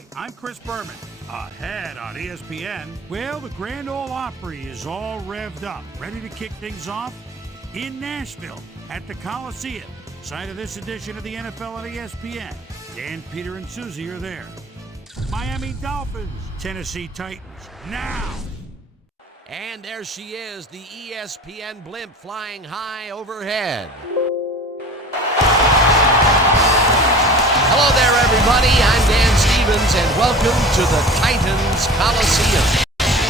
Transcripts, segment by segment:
Hi, I'm Chris Berman. Ahead on ESPN, well, the Grand Ole Opry is all revved up, ready to kick things off in Nashville at the Coliseum. Site of this edition of the NFL on ESPN. Dan, Peter, and Susie are there. Miami Dolphins, Tennessee Titans, now. And there she is, the ESPN blimp flying high overhead. Hello there, everybody. I'm Dan Stevens, and welcome to the Titans Coliseum.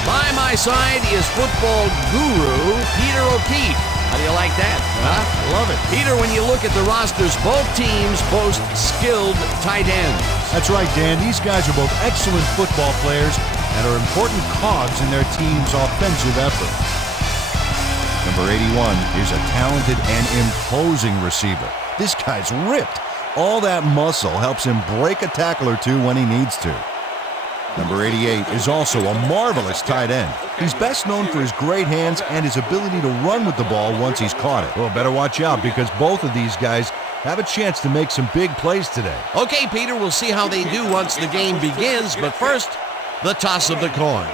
By my side is football guru Peter O'Keefe. How do you like that? Huh? I love it. Peter, when you look at the rosters, both teams boast skilled tight ends. That's right, Dan. These guys are both excellent football players and are important cogs in their team's offensive effort. Number 81 is a talented and imposing receiver. This guy's ripped. All that muscle helps him break a tackle or two when he needs to. Number 88 is also a marvelous tight end. He's best known for his great hands and his ability to run with the ball once he's caught it. Well, better watch out because both of these guys have a chance to make some big plays today. Okay, Peter, we'll see how they do once the game begins, but first, the toss of the coin.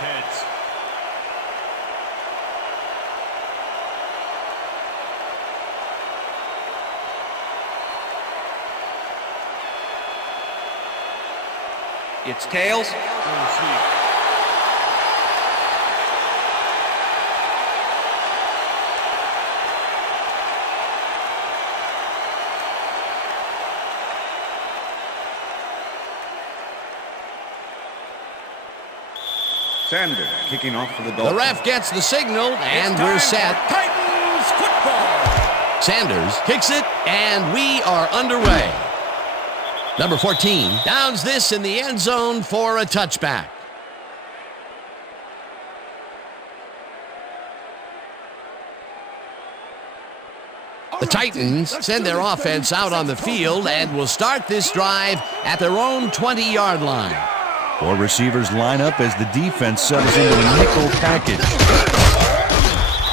Heads. It's tails. Sanders kicking off for the Dolphins. The ref gets the signal, and we're set. Titans football. Sanders kicks it, and we are underway. Number 14 downs this in the end zone for a touchback. The Titans send their offense out on the field and will start this drive at their own 20-yard line. Four receivers line up as the defense settles into a nickel package.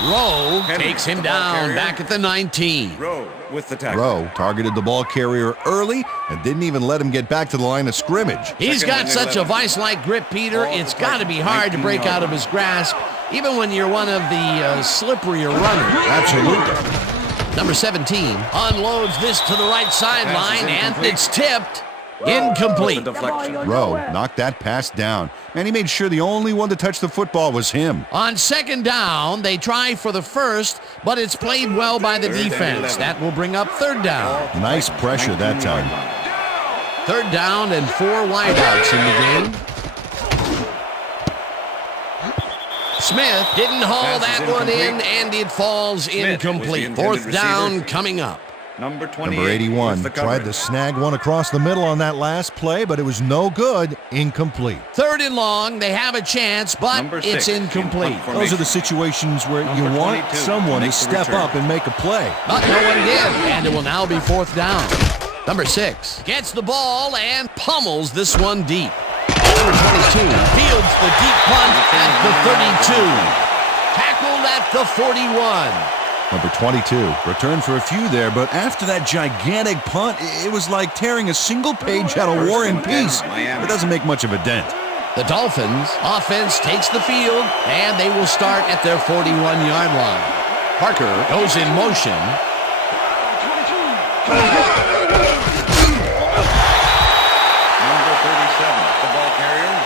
Rowe takes him down back at the 19. Rowe with the tackle. Rowe targeted the ball carrier early and didn't even let him get back to the line of scrimmage. He's got such a vice-like grip, Peter. It's got to be hard to break out of his grasp, even when you're one of the slipperier runners. Absolutely. Number 17 unloads this to the right sideline, and it's tipped. Incomplete. Rowe knocked that pass down, and he made sure the only one to touch the football was him. On second down, they try for the first, but it's played well by the defense. That will bring up third down. Nice pressure that time. Third down and 4 wideouts in the game. Smith didn't haul that one in, and it falls incomplete. Fourth down coming up. Number 28. Number 81 tried to snag one across the middle on that last play, but it was no good. Incomplete. Third and long, they have a chance, but it's incomplete. Those are the situations where you want someone to step up and make a play. But no one did, and it will now be fourth down. Number 6 gets the ball and pummels this one deep. Number 22 fields the deep punt at the 32. Tackled at the 41. Number 22 returned for a few there, but after that gigantic punt, it was like tearing a single page out of War and Peace. It doesn't make much of a dent. The Dolphins offense takes the field, and they will start at their 41-yard line. Parker goes in motion. Number 37, the ball carrier.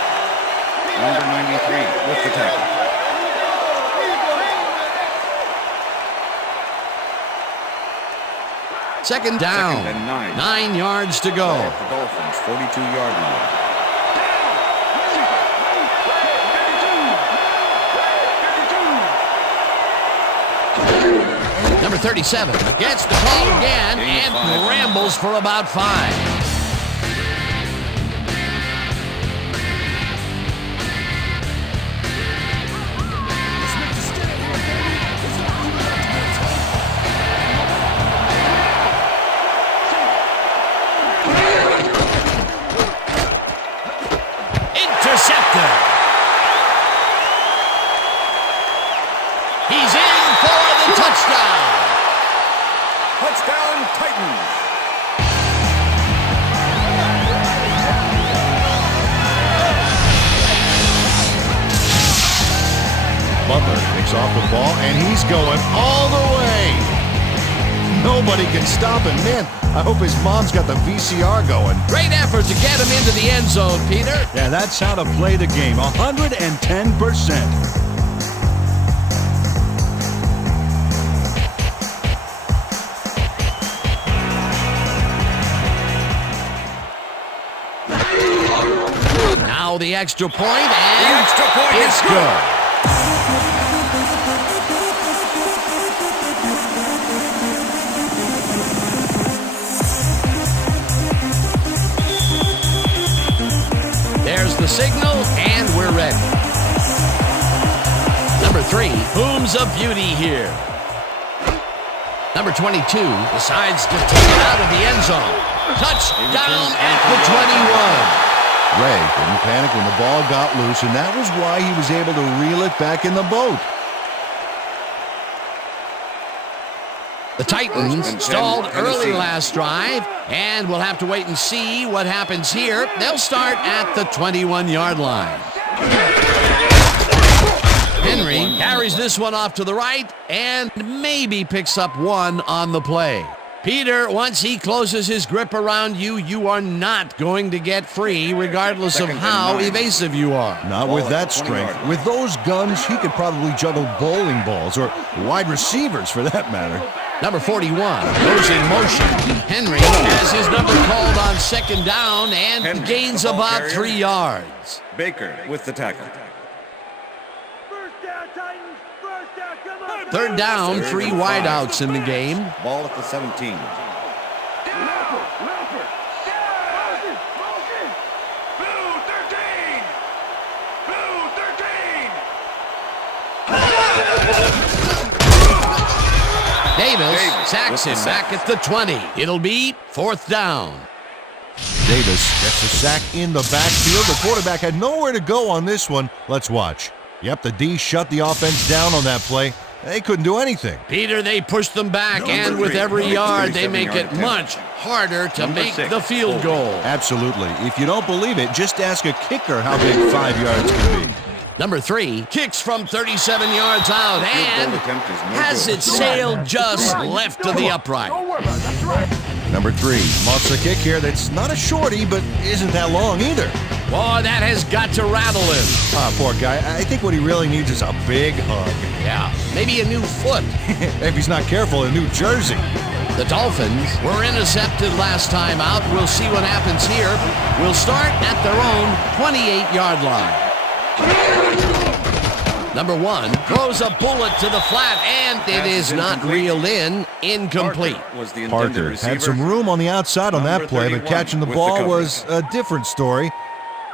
Number 93 with the tackle. Second down. Second and 9 yards to go. The Dolphins, 42-yard line. Number 37 gets the call again and rambles for about 5. Intercepted. He's in for the touchdown. Touchdown, Titans. Butler picks off the ball, and he's going all the way. Nobody can stop him. Man, I hope his mom's got the VCR going. Great effort to get him into the end zone, Peter. Yeah, that's how to play the game. 110%. Now the extra point, and it's good. There's the signal, and we're ready. Number 3, Boom's a beauty here. Number 22 decides to take it out of the end zone. Touchdown at the 21. Ray didn't panic when the ball got loose, and that was why he was able to reel it back in the boat. The Titans stalled early last drive, and we'll have to wait and see what happens here. They'll start at the 21-yard line. Henry carries this one off to the right and maybe picks up one on the play. Peter, once he closes his grip around you, you are not going to get free, regardless of how evasive you are. Not with that strength. With those guns, he could probably juggle bowling balls, or wide receivers for that matter. Number 41 goes in motion. Henry has his number called on second down and gains about 3 yards. Baker with the tackle. Third down, 3 wideouts in the game. Ball at the 17. Davis sacks him back at the 20. It'll be 4th down. Davis gets a sack in the backfield. The quarterback had nowhere to go on this one. Let's watch. Yep, the D shut the offense down on that play. They couldn't do anything. Peter, they push them back, and with every yard, they make it much harder to make the field goal. Absolutely. If you don't believe it, just ask a kicker how big 5 yards can be. Number 3 kicks from 37 yards out and has it sailed just left to the upright. Number 3 muffs a kick here that's not a shorty, but isn't that long either. Boy, that has got to rattle him. Ah, poor guy. I think what he really needs is a big hug. Yeah, maybe a new foot. If he's not careful, a new jersey. The Dolphins were intercepted last time out. We'll see what happens here. We'll start at their own 28-yard line. Number 1 throws a bullet to the flat, and it is not reeled in. Incomplete. Parker had some room on the outside on that play, but catching the ball was a different story.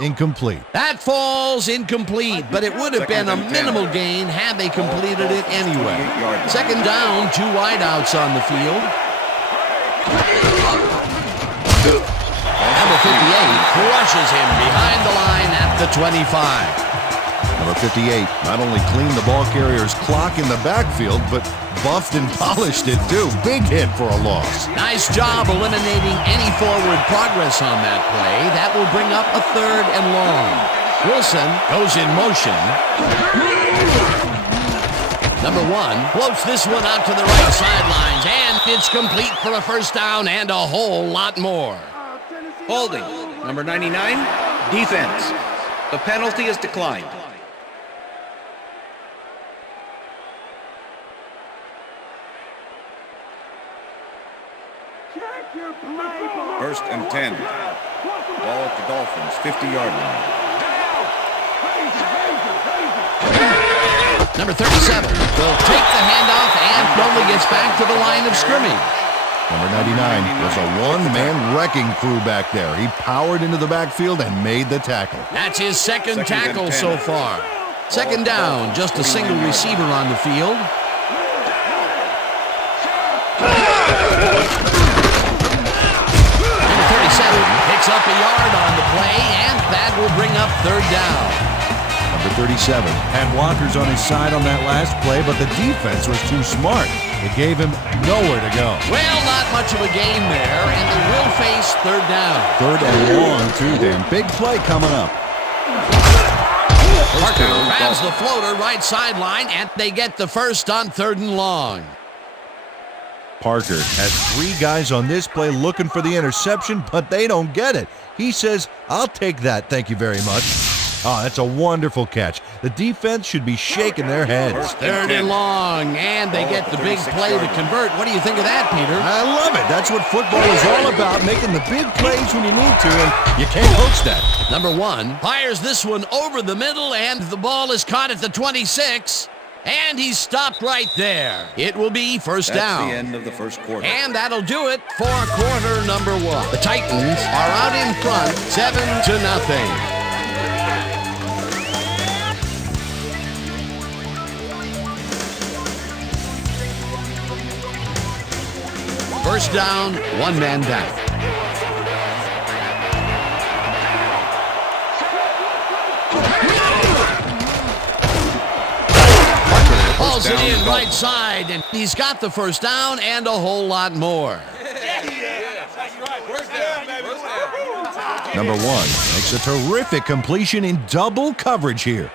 Incomplete. That falls incomplete, but it would have been a minimal gain had they completed it anyway. Second down, 2 wideouts on the field. Number 58 crushes him behind the line at the 25. Number 58 not only cleaned the ball carrier's clock in the backfield, but buffed and polished it too. Big hit for a loss. Nice job eliminating any forward progress on that play. That will bring up a 3rd and long. Wilson goes in motion. Number 1 floats this one out to the right sidelines, and it's complete for a first down and a whole lot more. Holding. Number 99, defense. The penalty is declined. First and 10. Ball at the Dolphins, 50-yard line. Number 37 will take the handoff and only gets back to the line of scrimmage. Number 99 was a one-man wrecking crew back there. He powered into the backfield and made the tackle. That's his second tackle so far. Second down, just a single receiver on the field. Number 37 picks up a yard on the play, and that will bring up 3rd down. Number Number 37 had blockers on his side on that last play, but the defense was too smart. It gave him nowhere to go. Well, not much of a gain there, and they will face third down. Third and long, too, Dan. Big play coming up. Parker grabs the floater right sideline, and they get the first on third and long. Parker has 3 guys on this play looking for the interception, but they don't get it. He says, "I'll take that, thank you very much." Oh, that's a wonderful catch. The defense should be shaking their heads. Third and long, and they get the big play to convert. What do you think of that, Peter? I love it. That's what football is all about, making the big plays when you need to, and you can't coach that. Number 1 fires this one over the middle, and the ball is caught at the 26. And he's stopped right there. It will be first down. That's the end of the first quarter. And that'll do it for quarter number 1. The Titans are out in front, 7-0. First down, 1 man down. Hauls it in right side, and he's got the first down and a whole lot more. Number 1 makes a terrific completion in double coverage here.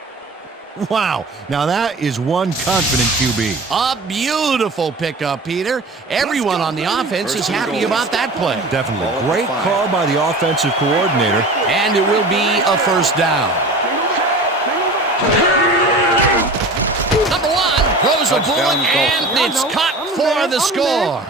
Wow, now that is one confident QB. A beautiful pickup, Peter. Everyone on the offense is happy about that play. Definitely. Great call by the offensive coordinator. And it will be a first down. Number 1 throws a bullet, and it's caught for the score.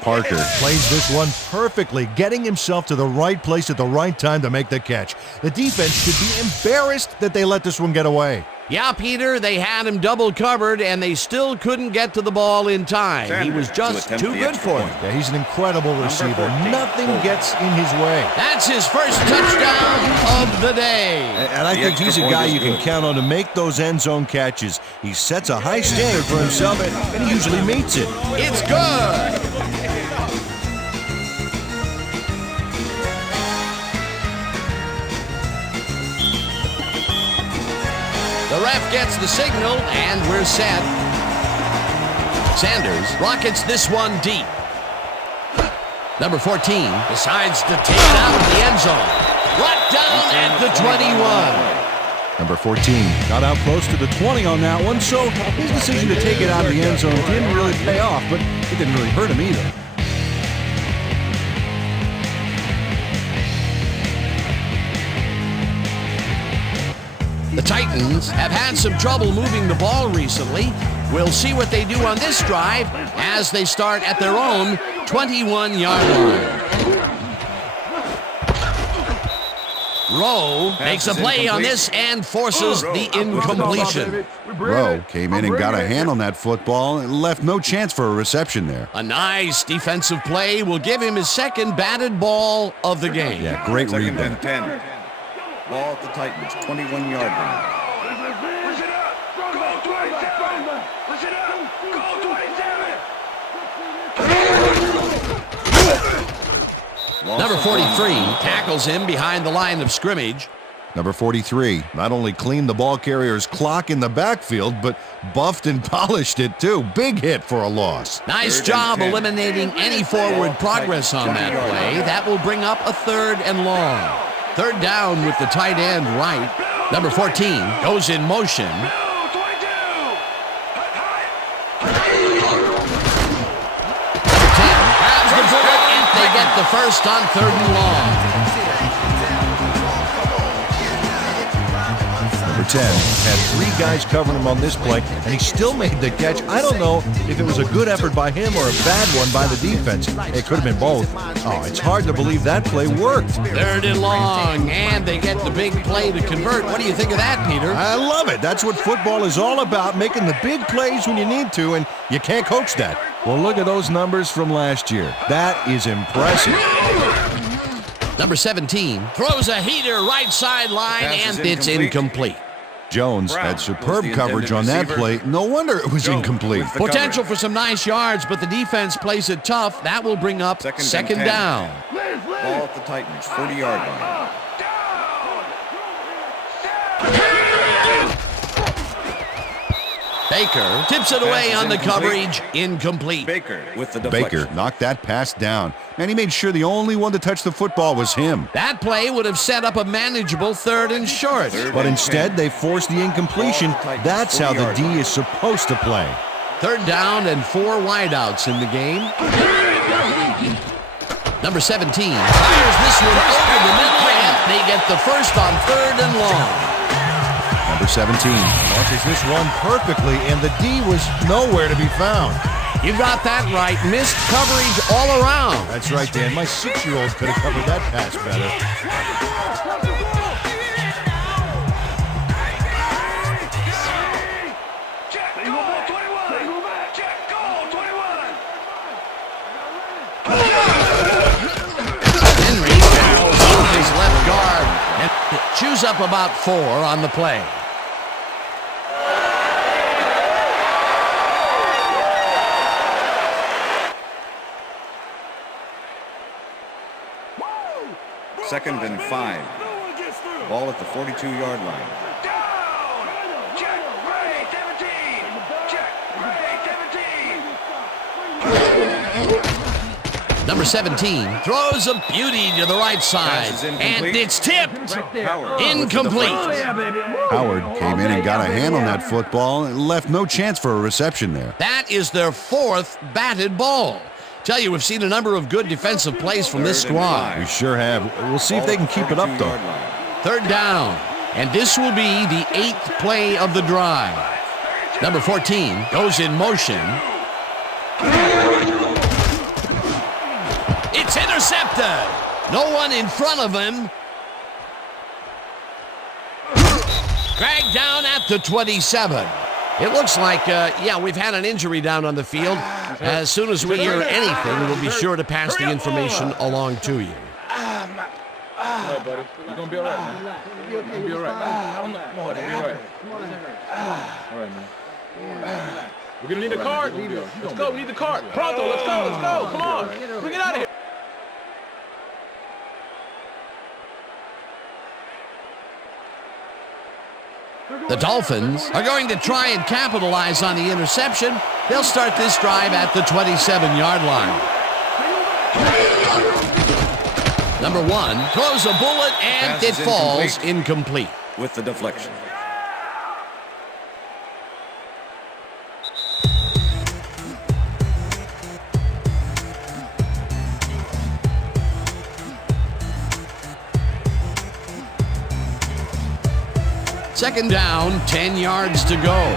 Parker plays this one perfectly, getting himself to the right place at the right time to make the catch. The defense should be embarrassed that they let this one get away. Yeah, Peter, they had him double covered, and they still couldn't get to the ball in time. He was just too good for them. Yeah, he's an incredible receiver. Nothing gets in his way. That's his first touchdown of the day. And I think he's a guy you can count on to make those end zone catches. He sets a high standard for himself, and he usually meets it. It's good. The ref gets the signal, and we're set. Sanders rockets this one deep. Number 14 decides to take it out of the end zone. Brought down at the 21. Number 14 got out close to the 20 on that one, so his decision to take it out of the end zone didn't really pay off, but it didn't really hurt him either. The Titans have had some trouble moving the ball recently. We'll see what they do on this drive as they start at their own 21-yard line. Rowe makes a play on this and forces the incompletion. Rowe came in and got a hand on that football and left no chance for a reception there. A nice defensive play will give him his second batted ball of the game. Yeah, great read there. 10. Ball at the Titans, 21-yard line. Number 43 tackles him behind the line of scrimmage. Number 43 not only cleaned the ball carrier's clock in the backfield, but buffed and polished it too. Big hit for a loss. Nice job eliminating any forward progress on that play. That will bring up a third and long. Third down with the tight end right. Number 14 goes in motion. Number 10 grabs the bullet, and they get the first on third and long. Number 10 had 3 guys covering him on this play, and he still made the catch. I don't know if it was a good effort by him or a bad one by the defense. It could have been both. Oh, it's hard to believe that play worked. Third and long, and they get the big play to convert. What do you think of that, Peter? I love it. That's what football is all about, making the big plays when you need to, and you can't coach that. Well, look at those numbers from last year. That is impressive. Number 17 throws a heater right sideline, and it's incomplete. Jones had superb coverage on that play. No wonder it was incomplete. Potential for some nice yards, but the defense plays it tough. That will bring up second down. Ball at the Titans, 40-yard line. Baker tips it away on the coverage. Incomplete. Baker with the deflection. Baker knocked that pass down, and he made sure the only one to touch the football was him. That play would have set up a manageable 3rd and short. But instead, they forced the incompletion. That's how the D is supposed to play. 3rd down and 4 wideouts in the game. Number 17 fires this one over the middle, and they get the first on 3rd and long. Number 17 launches this one perfectly, and the D was nowhere to be found. You got that right. Missed coverage all around. That's right, Dan. My 6-year-old could have covered that pass better. Henry with his left guard and chews up about 4 on the play. Second and 5. Ball at the 42-yard line. Number 17 throws a beauty to the right side, and it's tipped. Incomplete. Howard came in and got a hand on that football and left no chance for a reception there. That is their 4th batted ball. Tell you, we've seen a number of good defensive plays from this squad. We sure have. We'll see if they can keep it up, though. 3rd down, and this will be the 8th play of the drive. Number 14 goes in motion. It's intercepted. No one in front of him. Dragged down at the 27. It looks like, yeah, we've had an injury down on the field. As soon as we hear anything, we'll be sure to pass the information along to you. All right, buddy. You're going to be all right, man. You're going to be all right. All right, man. We're going to need a card. Let's go. We need the card. Pronto, let's go. Let's go. Come on. Bring it out of here. The Dolphins are going to try and capitalize on the interception. They'll start this drive at the 27-yard line. Number 1 throws a bullet, and it falls incomplete. With the deflection. Second down, 10 yards to go.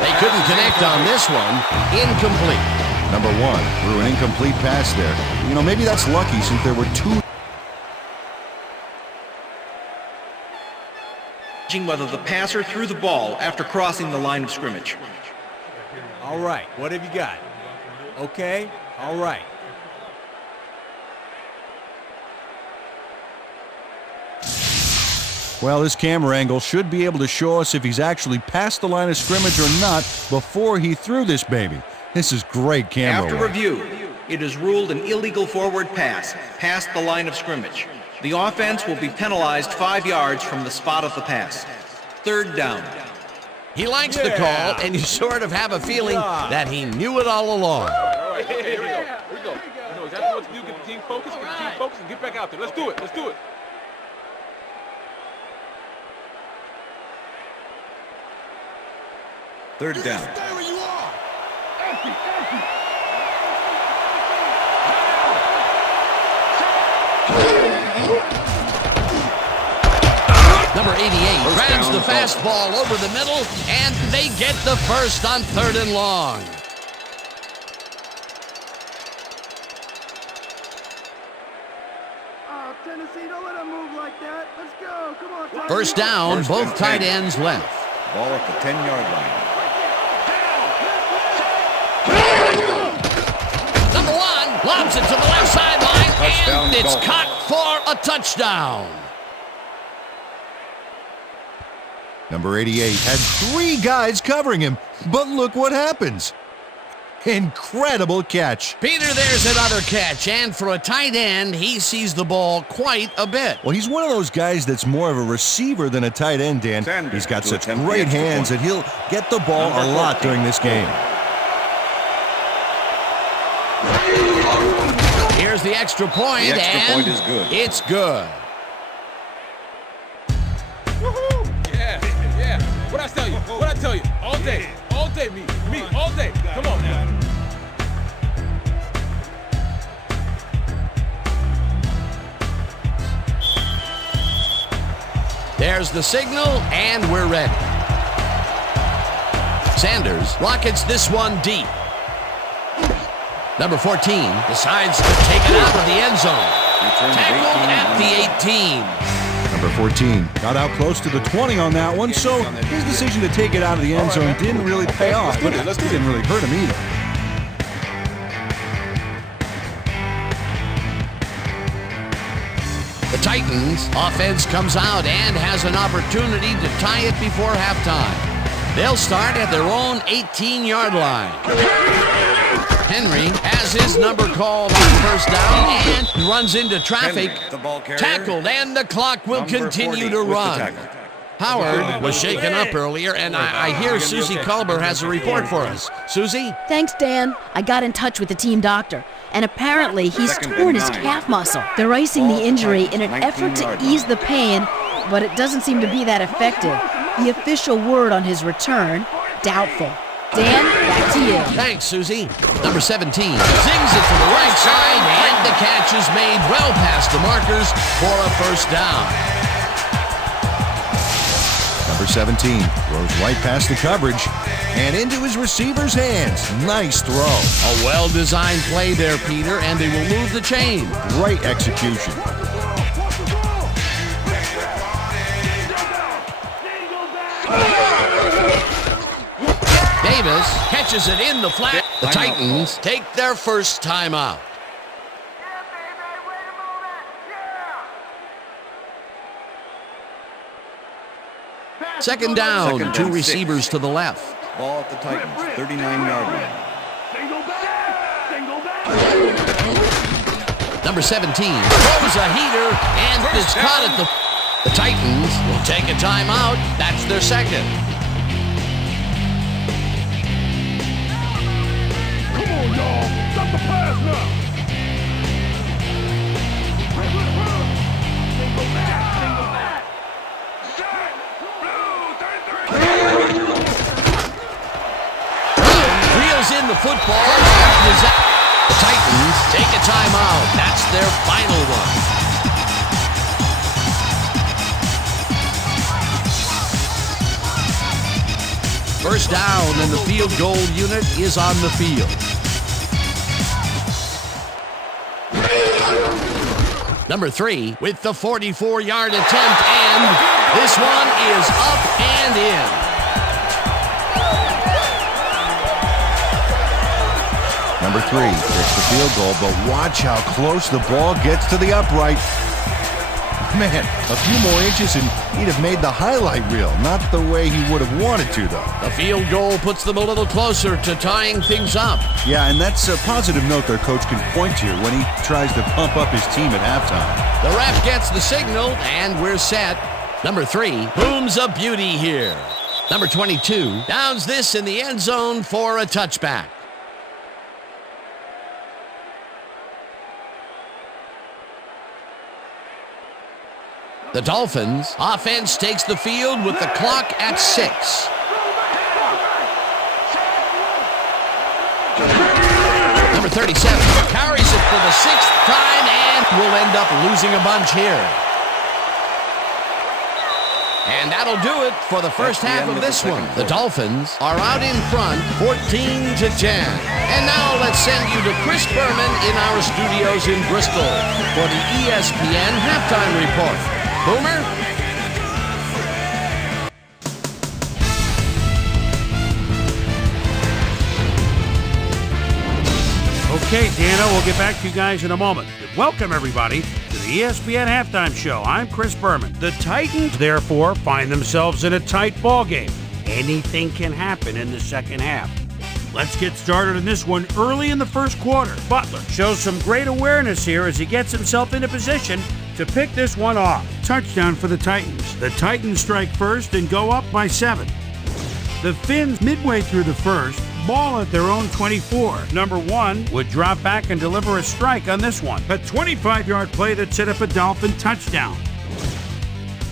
They couldn't connect on this one. Incomplete. Number 1 threw an incomplete pass there. You know, maybe that's lucky since there were 2. Whether the passer threw the ball after crossing the line of scrimmage. All right, what have you got? Okay, all right. Well, this camera angle should be able to show us if he's actually past the line of scrimmage or not before he threw this baby. This is great camera After work. review, it is ruled an illegal forward pass past the line of scrimmage. The offense will be penalized 5 yards from the spot of the pass. 3rd down. He likes the call, and you sort of have a feeling that he knew it all along. All right, here we go. Here we go. You know exactly what to do. Get the team focused, and get back out there. Let's do it. Let's do it. Third down. Stay where you are. Number 88 grabs the fastball over the middle, and they get the first on 3rd and long. Tennessee, don't let him move like that. Let's go. Come on. First down, both tight ends left. Ball at the 10-yard line. Number 1 lobs it to the left sideline, Touchdown, and it's Dolphins. caught for a touchdown. Number 88 had 3 guys covering him, but look what happens. Incredible catch. Peter, there's another catch, and for a tight end, he sees the ball quite a bit. Well, he's one of those guys that's more of a receiver than a tight end, Dan. He's got such great hands that he'll get the ball a lot during this game. Here's the extra point, The extra point is good. It's good. Yeah. What I tell you? What I tell you? All day, me, all day. Come on now. There's the signal, and we're ready. Sanders rockets this one deep. Number 14 decides to take it out of the end zone. Tackled at the 18. Number 14 got out close to the 20 on that one, so his decision to take it out of the end zone didn't really pay off, but it didn't really hurt him either. The Titans offense comes out and has an opportunity to tie it before halftime. They'll start at their own 18-yard line. Henry has his number called on first down and runs into traffic. Tackled, and the clock will continue to run. Howard was shaken up earlier, and I hear Susie Culber has a report for us. Susie? Thanks, Dan. I got in touch with the team doctor, and apparently he's torn his calf muscle. They're icing the injury in an effort to ease the pain, but it doesn't seem to be that effective. The official word on his return, doubtful. Dan, back to you. Thanks, Susie. Number 17 zings it to the right side, and the catch is made well past the markers for a first down. Number 17 throws right past the coverage and into his receiver's hands. Nice throw. A well-designed play there, Peter, and they will move the chain. Great execution. Davis catches it in the flat. The Titans take their first timeout. Second down, two receivers to the left. Ball at the Titans, 39-yard line. Number 17 throws a heater, and it's caught at the Titans will take a timeout. That's their second. Come on, y'all. Stop the pass now. Single back. Reels in the football. The Titans take a timeout. That's their final one. First down, and the field goal unit is on the field. Number 3 with the 44-yard attempt, and this one is up and in. Number 3 takes the field goal, but watch how close the ball gets to the upright. Man, a few more inches and he'd have made the highlight reel. Not the way he would have wanted to, though. The field goal puts them a little closer to tying things up. Yeah, and that's a positive note their coach can point to when he tries to pump up his team at halftime. The ref gets the signal, and we're set. Number 3 booms a beauty here. Number 22 downs this in the end zone for a touchback. The Dolphins offense takes the field with the clock at 6. Number 37 carries it for the 6th time and will end up losing a bunch here. And that'll do it for the first half of this one. The Dolphins are out in front, 14-10. And now let's send you to Chris Berman in our studios in Bristol for the ESPN Halftime Report. Boomer? Okay, Dana, we'll get back to you guys in a moment. Welcome, everybody, to the ESPN Halftime Show. I'm Chris Berman. The Titans, therefore, find themselves in a tight ball game. Anything can happen in the second half. Let's get started on this one early in the first quarter. Butler shows some great awareness here as he gets himself into position to pick this one off. Touchdown for the Titans. The Titans strike first and go up by 7. The Finns, midway through the first, ball at their own 24. Number 1 would drop back and deliver a strike on this one. A 25-yard play that set up a Dolphin touchdown.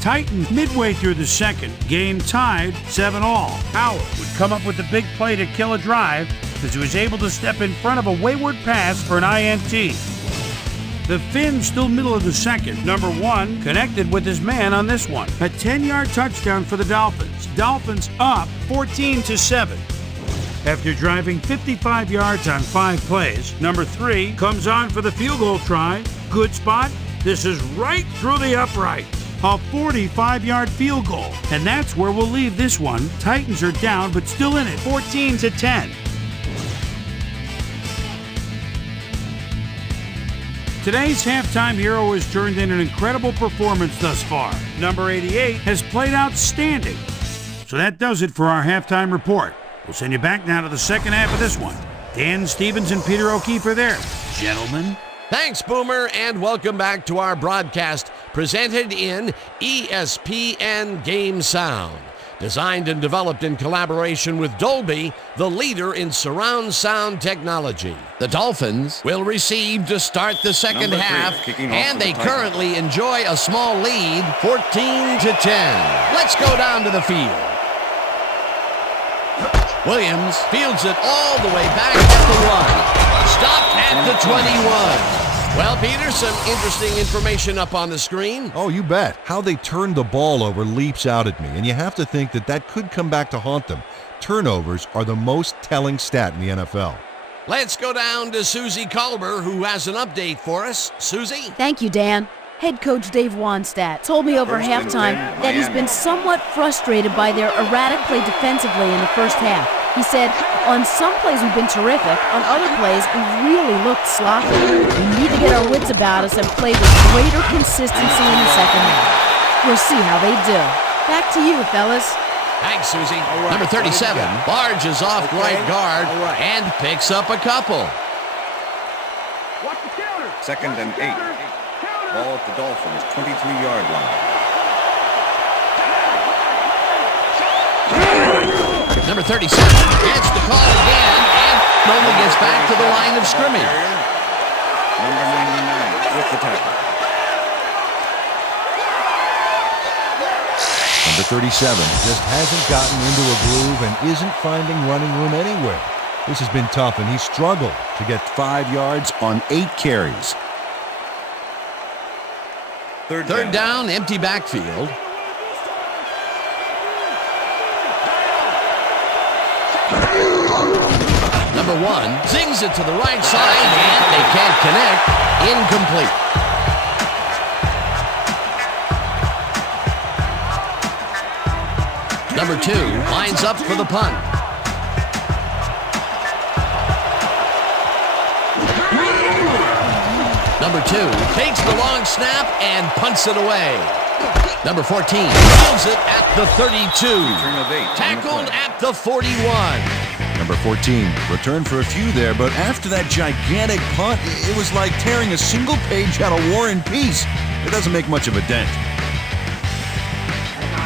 Titans, midway through the second, game tied 7-all. Howard would come up with the big play to kill a drive as he was able to step in front of a wayward pass for an INT. The Finns, still middle of the second. Number 1 connected with his man on this one. A 10-yard touchdown for the Dolphins. Dolphins up 14-7. After driving 55 yards on 5 plays, number 3 comes on for the field goal try. Good spot. This is right through the upright. A 45-yard field goal. And that's where we'll leave this one. Titans are down, but still in it, 14-10. Today's halftime hero has turned in an incredible performance thus far. Number 88 has played outstanding. So that does it for our halftime report. We'll send you back now to the second half of this one. Dan Stevens and Peter O'Keefe are there. Gentlemen. Thanks, Boomer, and welcome back to our broadcast presented in ESPN Game Sound. Designed and developed in collaboration with Dolby, the leader in surround sound technology. The Dolphins will receive to start the second half, and they currently enjoy a small lead, 14-10. Let's go down to the field. Williams fields it all the way back at the 1. Stopped at the 21. Well, Peter, some interesting information up on the screen. Oh, you bet. How they turned the ball over leaps out at me, and you have to think that that could come back to haunt them. Turnovers are the most telling stat in the NFL. Let's go down to Susie Culber, who has an update for us. Susie? Thank you, Dan. Head coach Dave Wannstedt told me over halftime that he's been somewhat frustrated by their erratic play defensively in the first half. He said, on some plays we've been terrific, on other plays we really looked sloppy. We need to get our wits about us and play with greater consistency in the second half. We'll see how they do. Back to you, fellas. Thanks, Susie. Number 37 barges off right guard and picks up a couple. Second and 8. Ball at the Dolphins' 23-yard line. Number 37 gets the call again and only gets back to the line of scrimmage. Number 99 with the tackle. Number 37 just hasn't gotten into a groove and isn't finding running room anywhere. This has been tough, and he struggled to get 5 yards on 8 carries. Third down, empty backfield. Number 1 zings it to the right side, and they can't connect. Incomplete. Number 2 lines up for the punt. Number 2 takes the long snap and punts it away. Number 14 fields it at the 32. Tackled at the 41. Number 14 returned for a few there, but after that gigantic punt, it was like tearing a single page out of War and Peace. It doesn't make much of a dent.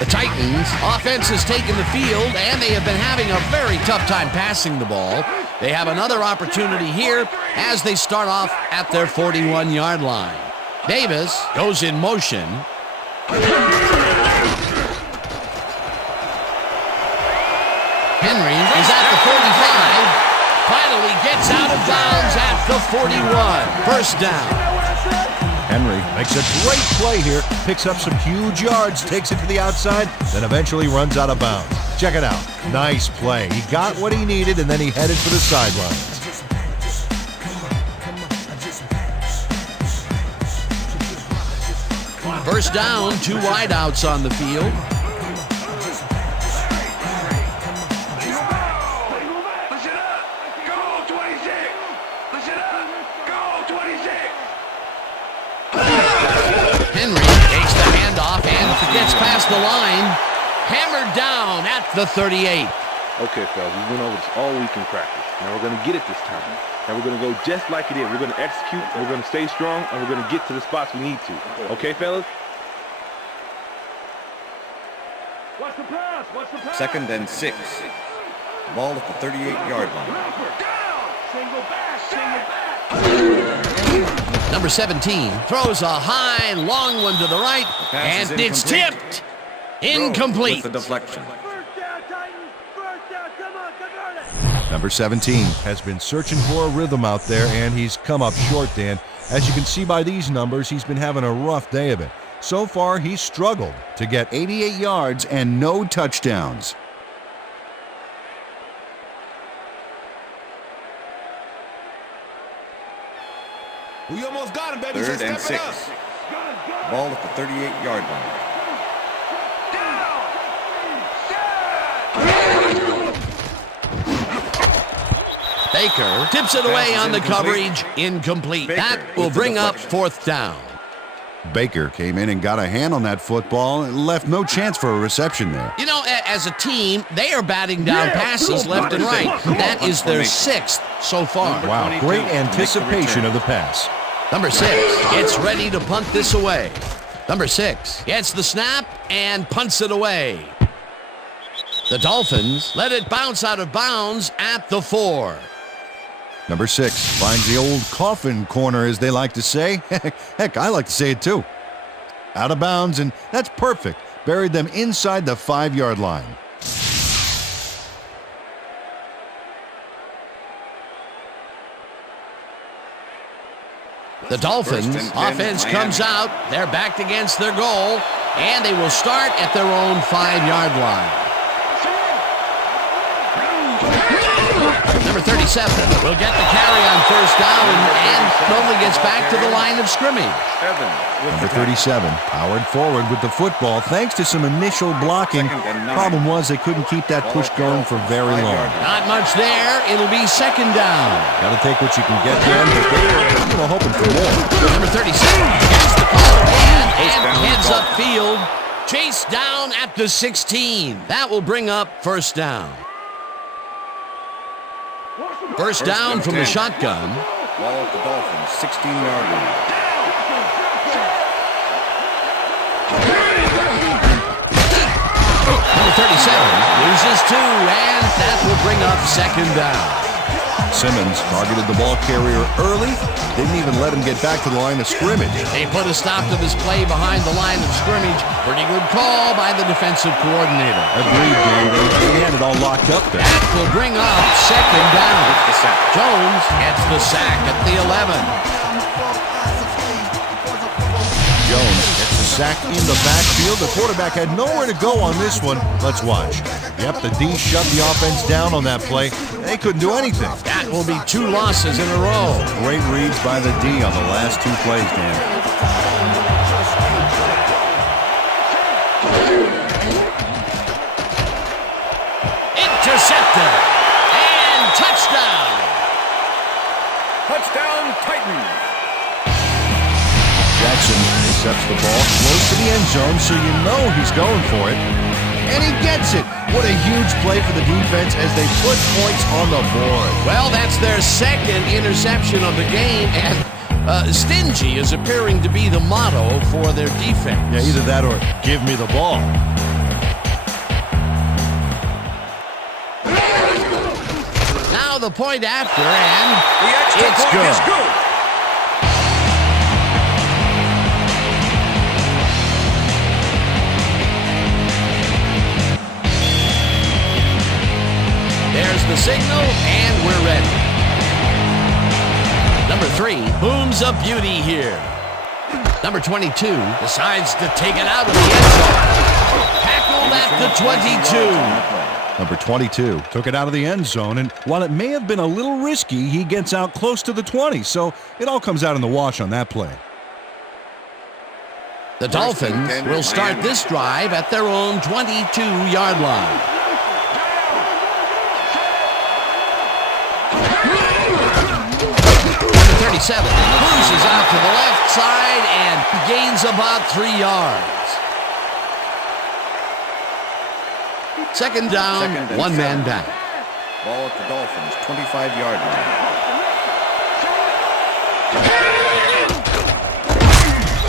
The Titans offense has taken the field, and they have been having a very tough time passing the ball. They have another opportunity here as they start off at their 41-yard line. Davis goes in motion. Henry is at the 45. Finally gets out of bounds at the 41. First down. Henry makes a great play here, picks up some huge yards, takes it to the outside, then eventually runs out of bounds. Check it out. Nice play. He got what he needed, and then he headed for the sidelines. First down, 2 wideouts on the field. Gets past the line, hammered down at the 38. Okay, fellas, we went over this all week in practice. Now we're going to get it this time. And we're going to go just like it is. We're going to execute, we're going to stay strong, and we're going to get to the spots we need to. Okay, fellas? Watch the pass. Watch the pass. 2nd and 6. Ball at the 38-yard line. Single back. Single back. Number 17 throws a high, long one to the right, pass and is it's incomplete. tipped. Incomplete. With the deflection. First down, Titans. First down. Come on, convert it. Number 17 has been searching for a rhythm out there, and he's come up short, Dan. As you can see by these numbers, he's been having a rough day of it. So far, he's struggled to get 88 yards and no touchdowns. We almost got him, baby. 3rd and 6. Ball at the 38-yard line. Baker tips it away on the coverage. Incomplete. That will bring up 4th down. Baker came in and got a hand on that football and left no chance for a reception there. You know, as a team, they are batting down passes left and right. That is their 6th so far. Wow, great anticipation of the pass. Number 6 gets ready to punt this away. Number 6 gets the snap and punts it away. The Dolphins let it bounce out of bounds at the 4. Number 6 finds the old coffin corner, as they like to say. Heck, I like to say it too. Out of bounds, and that's perfect. Buried them inside the 5-yard line. The Dolphins offense comes out. They're backed against their goal, and they will start at their own 5-yard line. Number 37 will get the carry on 1st down and only gets back to the line of scrimmage. Number 37 powered forward with the football thanks to some initial blocking. Problem was they couldn't keep that push going for very long. Not much there. It'll be 2nd down. Got to take what you can get there, but they were hoping for more. Number 37 gets the call and heads upfield. Chased down at the 16. That will bring up 1st down. 1st down from the shotgun. Ball at the Dolphins, 16-yard line. Number 37 loses 2, and that will bring up 2nd down. Simmons targeted the ball carrier early. Didn't even let him get back to the line of scrimmage. They put a stop to this play behind the line of scrimmage. Pretty good call by the defensive coordinator. Agreed, Dave. They had it all locked up there. That will bring up 2nd down. Jones gets the sack at the 11. Jones gets the sack in the backfield. The quarterback had nowhere to go on this one. Let's watch. Yep, the D shut the offense down on that play. They couldn't do anything. That will be 2 losses in a row. Great reads by the D on the last 2 plays, Dan. Intercepted. And touchdown. Touchdown, Titans. Jackson accepts the ball close to the end zone, so you know he's going for it. And he gets it. What a huge play for the defense as they put points on the board. Well, that's their 2nd interception of the game, and stingy is appearing to be the motto for their defense. Yeah, either that or give me the ball. Now the point after, and The extra it's point good. is good. There's the signal, and we're ready. Number 3 booms a beauty here. Number 22 decides to take it out of the end zone. Tackled at the 22. Number 22 took it out of the end zone, and while it may have been a little risky, he gets out close to the 20, so it all comes out in the wash on that play. The Dolphins will start this drive at their own 22-yard line. Number 37 cruises out to the left side and gains about 3 yards. Second down, one man back. Ball at the Dolphins, 25-yard line.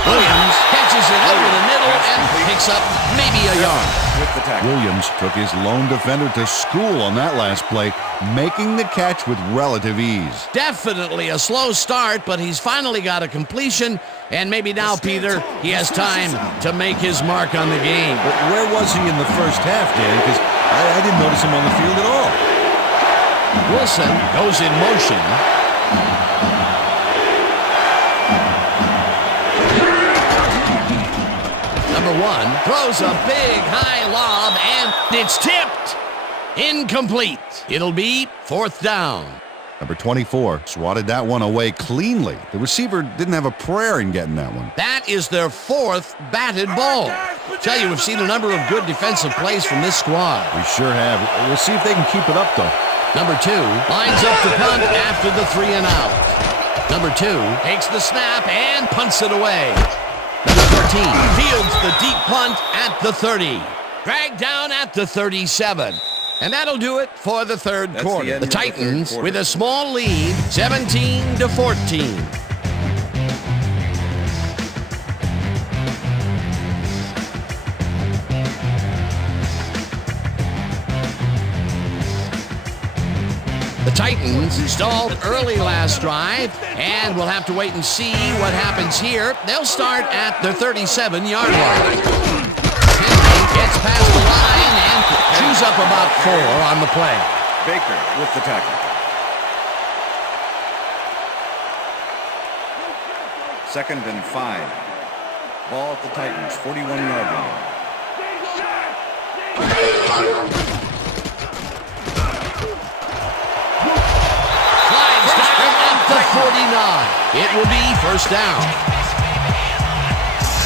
Williams catches it over the middle and picks up maybe a yard. With the tackle. Williams took his lone defender to school on that last play, making the catch with relative ease. Definitely a slow start, but he's finally got a completion, and maybe now, Peter, he has time to make his mark on the game. But where was he in the first half, Dan? Because I didn't notice him on the field at all. Wilson goes in motion. Number one throws a big high lob, and it's tipped. Incomplete. It'll be fourth down. Number 24 swatted that one away cleanly. The receiver didn't have a prayer in getting that one. That is their fourth batted ball. Tell you, we've seen a number of good defensive plays from this squad. We sure have. We'll see if they can keep it up, though. Number two lines up to punt after the 3 and out. Number two takes the snap and punts it away. Number 14 fields the deep punt at the 30. Dragged down at the 37. And that'll do it for the third quarter. The Titans with a small lead, 17-14. The Titans stalled early last drive, and we'll have to wait and see what happens here. They'll start at their 37-yard line. Henry gets past the line and chews up about 4 on the play. Baker with the tackle. Second and 5. Ball at the Titans, 41-yard line. Flags down at the 49. It will be first down.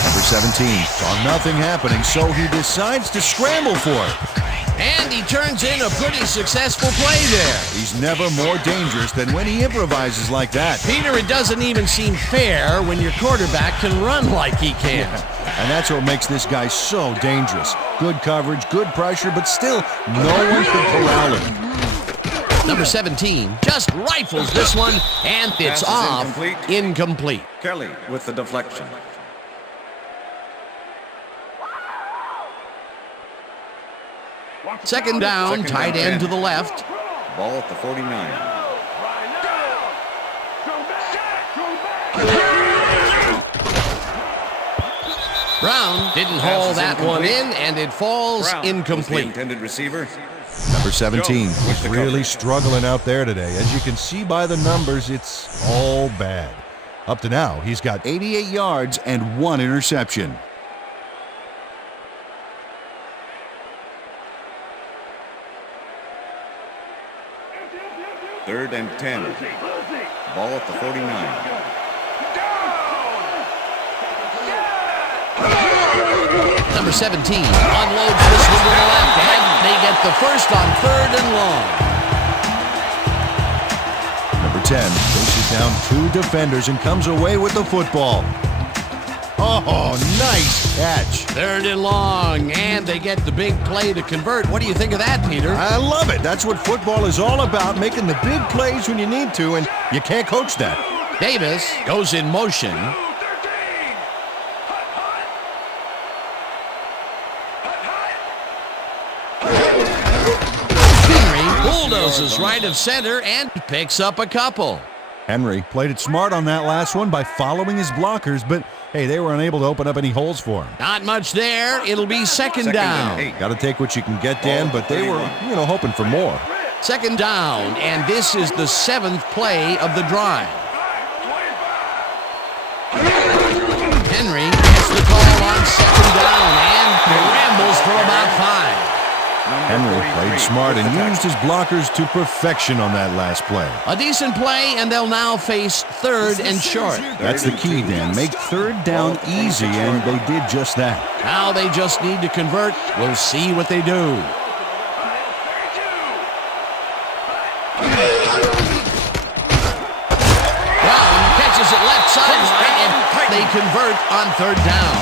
Number 17 saw nothing happening, so he decides to scramble for it. And he turns in a pretty successful play there. He's never more dangerous than when he improvises like that. Peter, it doesn't even seem fair when your quarterback can run like he can. And that's what makes this guy so dangerous. Good coverage, good pressure, but still, no one can corral him. Number 17 just rifles this one, and it's off. Incomplete. Kelly with the deflection. Second down, tight end to the left. Ball at the 49. Brown didn't haul that one in, and it falls incomplete. Intended receiver. Number 17 is really struggling out there today. As you can see by the numbers, it's all bad. Up to now, he's got 88 yards and 1 interception. Third and 10. Ball at the 49. Number 17 unloads this one to the left, and they get the first on 3rd and long. Number 10 chases down 2 defenders and comes away with the football. Oh, nice catch. 3rd and long, and they get the big play to convert. What do you think of that, Peter? I love it. That's what football is all about, making the big plays when you need to, and you can't coach that. Davis goes in motion. Henry bulldozes right of center and picks up a couple. Henry played it smart on that last one by following his blockers, but hey, they were unable to open up any holes for him. Not much there. It'll be second down. Got to take what you can get, Dan, but they were, hoping for more. Second down, and this is the 7th play of the drive. Henry gets the call on second down and rambles for about 5. Henry played smart and used his blockers to perfection on that last play. A decent play, and they'll now face 3rd and short. That's the key, Dan. Make 3rd down easy, and they did just that. Now they just need to convert. We'll see what they do. Brown catches it left sideline, and they convert on 3rd down.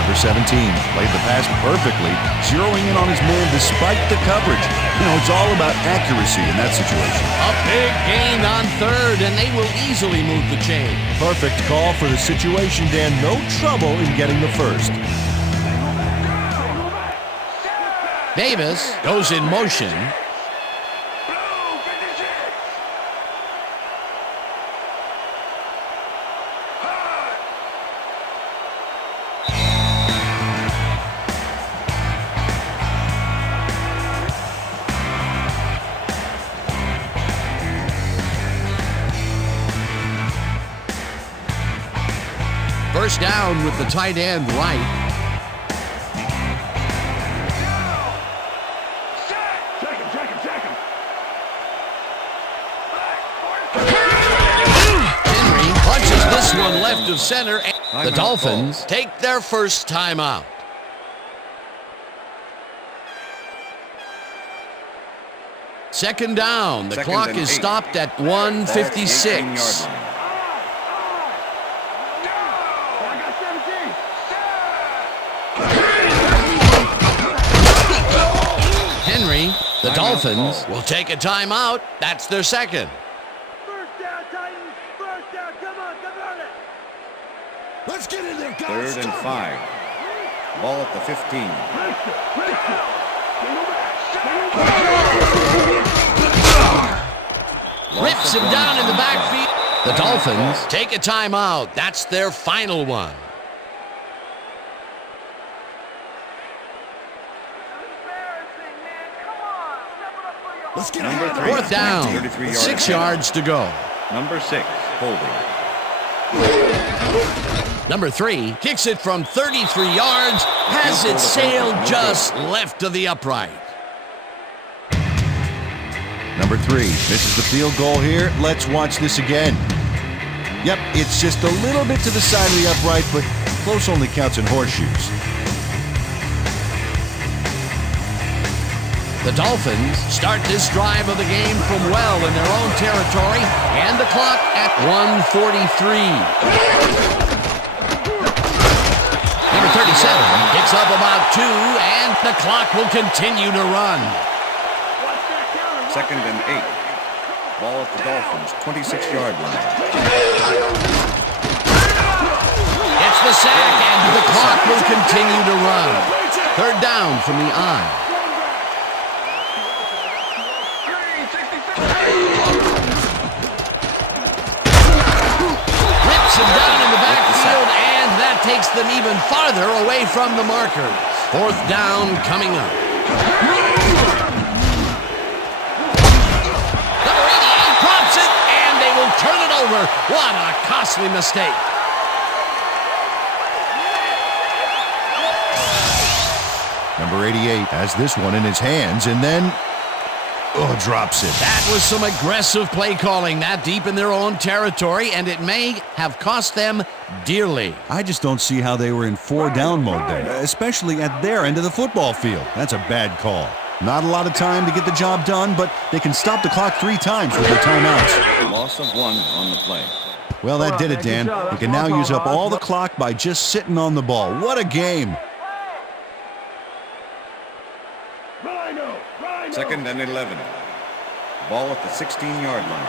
Number Number 17 played the pass perfectly, zeroing in on his man despite the coverage. You know, it's all about accuracy in that situation. A big gain on third, and they will easily move the chain. Perfect call for the situation, Dan. No trouble in getting the first. Davis goes in motion. First down with the tight end right. Henry punches this one left of center. The Dolphins take their first timeout. Second down. The clock is stopped at 1:56. Henry, the Dolphins will take a timeout. That's their second. First down, Titans. First down. Come on, convert it. Let's get in there, guys. 3rd and 5. Ball at the 15. Rips him down in the backfield. The Dolphins take a timeout. That's their final one. Let's get Number 3. Fourth down. 33 yards. 6 yards to go. Number 6, holding. Number 3 kicks it from 33 yards. Has it sailed just left of the upright. Number 3 misses the field goal here. Let's watch this again. Yep, it's just a little bit to the side of the upright, but close only counts in horseshoes. The Dolphins start this drive of the game from well in their own territory, and the clock at 1:43. Number 37 picks up about 2, and the clock will continue to run. 2nd and 8. Ball at the Dolphins, 26-yard line. It's the sack, and the clock will continue to run. 3rd down from the eye. Rips him down in the backfield, and that takes them even farther away from the marker. 4th down coming up. Number 88 drops it, and they will turn it over. What a costly mistake. Number 88 has this one in his hands, and then drops it. That was some aggressive play calling that deep in their own territory, and it may have cost them dearly. I just don't see how they were in 4-down mode there, especially at their end of the football field. That's a bad call. Not a lot of time to get the job done, but they can stop the clock 3 times with their timeouts. Loss of 1 on the play. Well, that did it, Dan. They can now use up all the clock by just sitting on the ball. What a game. 2nd and 11. Ball at the 16-yard line.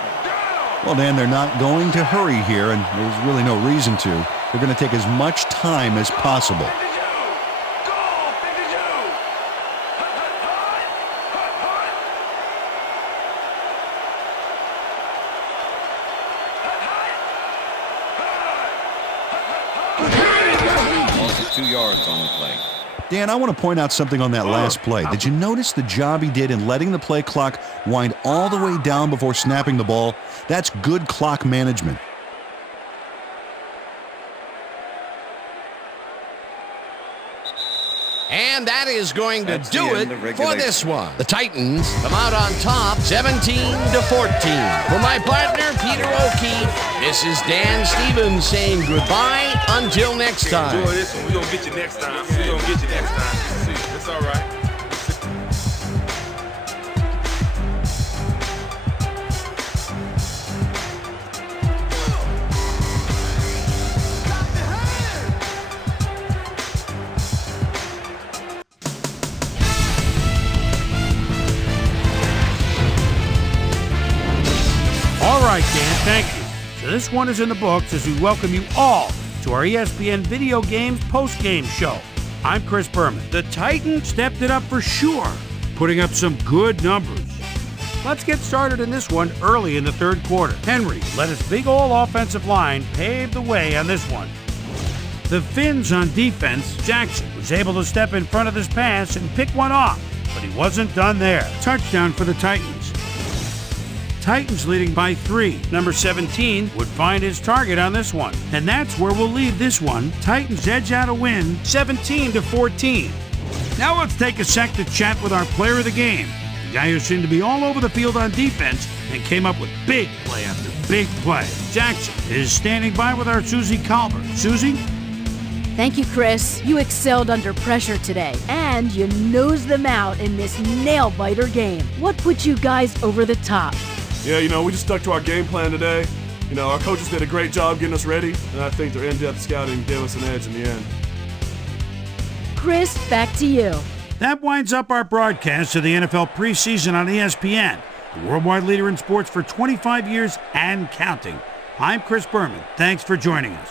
Well, Dan, they're not going to hurry here, and there's really no reason to. They're going to take as much time as possible. Loss of 2 yards on the play. Dan, I want to point out something on that last play. Did you notice the job he did in letting the play clock wind all the way down before snapping the ball? That's good clock management. And that is going to do it for this one. The Titans come out on top, 17-14. For my partner, Peter O'Keefe, this is Dan Stevens saying goodbye until next time. Enjoy this one. We're going to get you next time. We're going to get you next time. See, it's all right. right, Dan, thank you. So this one is in the books as we welcome you all to our ESPN Video Games post-game show. I'm Chris Berman. The Titans stepped it up for sure, putting up some good numbers. Let's get started in this one early in the third quarter. Henry led his big old offensive line pave the way on this one. The Finns on defense, Jackson was able to step in front of this pass and pick one off, but he wasn't done there. Touchdown for the Titans. Titans leading by 3. Number 17 would find his target on this one. And that's where we'll leave this one. Titans edge out a win, 17-14. Now let's take a sec to chat with our player of the game. The guy who seemed to be all over the field on defense and came up with big play after big play. Jackson is standing by with our Susie Colbert. Susie? Thank you, Chris. You excelled under pressure today, and you nosed them out in this nail-biter game. What put you guys over the top? Yeah, we just stuck to our game plan today. Our coaches did a great job getting us ready, and I think their in-depth scouting gave us an edge in the end. Chris, back to you. That winds up our broadcast of the NFL preseason on ESPN, the worldwide leader in sports for 25 years and counting. I'm Chris Berman. Thanks for joining us.